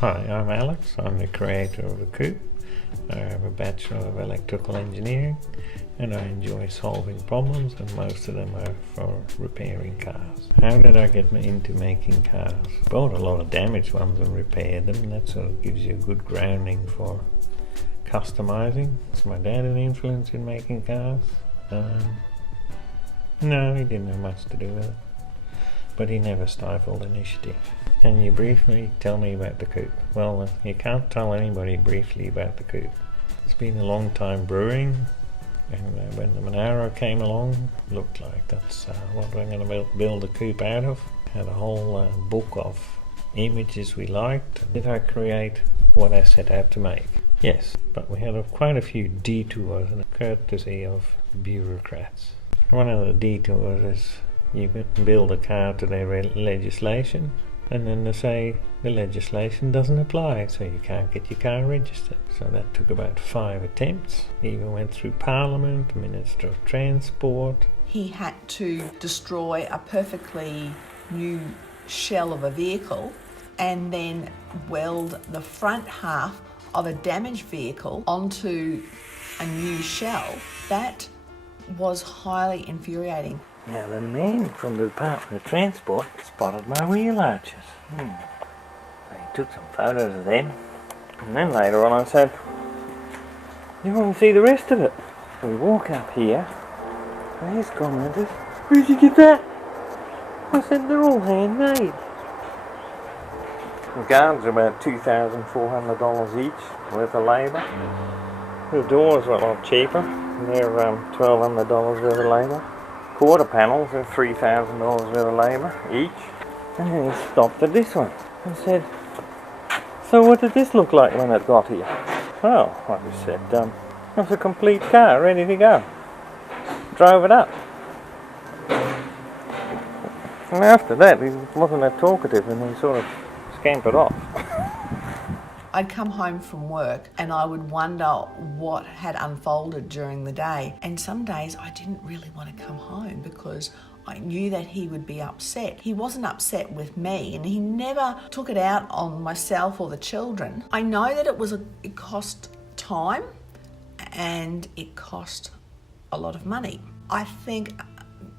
Hi, I'm Alex. I'm the creator of the Kuipe. I have a Bachelor of Electrical Engineering and I enjoy solving problems, and most of them are for repairing cars. How did I get into making cars? Bought a lot of damaged ones and repaired them. That sort of gives you a good grounding for customizing. Was my dad an influence in making cars? No, he didn't have much to do with it, but he never stifled initiative. Can you briefly tell me about the Kuipe? Well, you can't tell anybody briefly about the Kuipe. It's been a long time brewing, and when the Monaro came along, looked like that's what we're going to build a Kuipe out of. Had a whole book of images we liked. Did I create what I set out to make? Yes, but we had quite a few detours, and courtesy of bureaucrats. One of the detours is you build a car to their legislation, and then they say the legislation doesn't apply, so you can't get your car registered. So that took about 5 attempts. Even went through Parliament, Minister of Transport. He had to destroy a perfectly new shell of a vehicle and then weld the front half of a damaged vehicle onto a new shell. That was highly infuriating. Now the man from the Department of Transport spotted my wheel arches. He took some photos of them, and then later on I said, "You want to see the rest of it?" So we walk up here, and he's commented, "Where'd you get that?" I said, "They're all handmade." The guards are about $2,400 each worth of labour. The doors were a lot cheaper. They're $1,200 worth of labour. Quarter panels are $3,000 worth of labour each. And then he stopped at this one and said, "So what did this look like when it got here?" Well, like I said, it was a complete car, ready to go. Drove it up. And after that, he wasn't that talkative, and he sort of scampered off. I'd come home from work and I would wonder what had unfolded during the day. And some days I didn't really want to come home because I knew that he would be upset. He wasn't upset with me, and he never took it out on myself or the children. I know that it cost time and it cost a lot of money. I think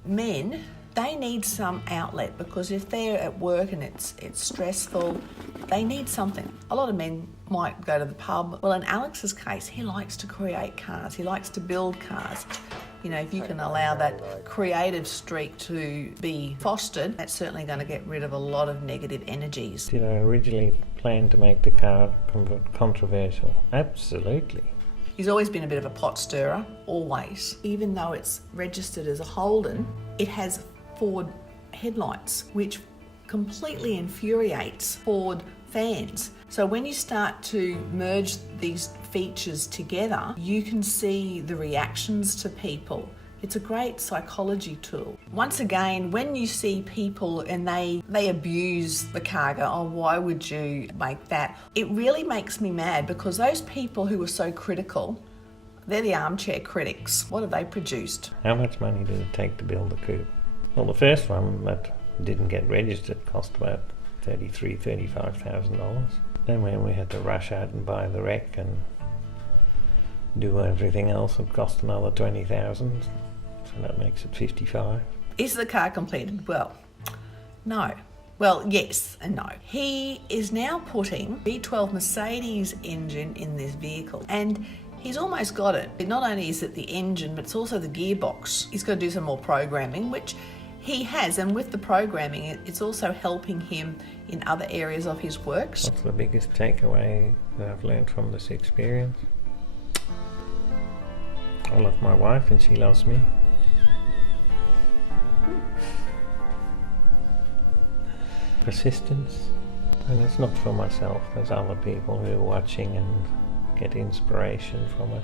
men, they need some outlet, because if they're at work and it's stressful, they need something. A lot of men might go to the pub. Well, in Alex's case, he likes to create cars. He likes to build cars. You know, if you can allow that creative streak to be fostered, that's certainly going to get rid of a lot of negative energies. Did I originally plan to make the car controversial? Absolutely. He's always been a bit of a pot stirrer, always. Even though it's registered as a Holden, it has Ford headlights, which completely infuriates Ford fans. So when you start to merge these features together, you can see the reactions to people. It's a great psychology tool. Once again, when you see people and they abuse the car, go, "Oh, why would you make that?" It really makes me mad, because those people who are so critical, they're the armchair critics. What have they produced? How much money did it take to build the Kuipe? Well, the first one that didn't get registered cost about $35,000. Then when we had to rush out and buy the wreck and do everything else, it cost another $20,000. So that makes it $55,000. Is the car completed? Well, no. Well, yes and no. He is now putting V12 Mercedes engine in this vehicle, and he's almost got it. Not only is it the engine, but it's also the gearbox. He's got to do some more programming, which he has, and with the programming, it's also helping him in other areas of his works. What's the biggest takeaway that I've learned from this experience? I love my wife and she loves me. Persistence. And it's not for myself, there's other people who are watching and get inspiration from it.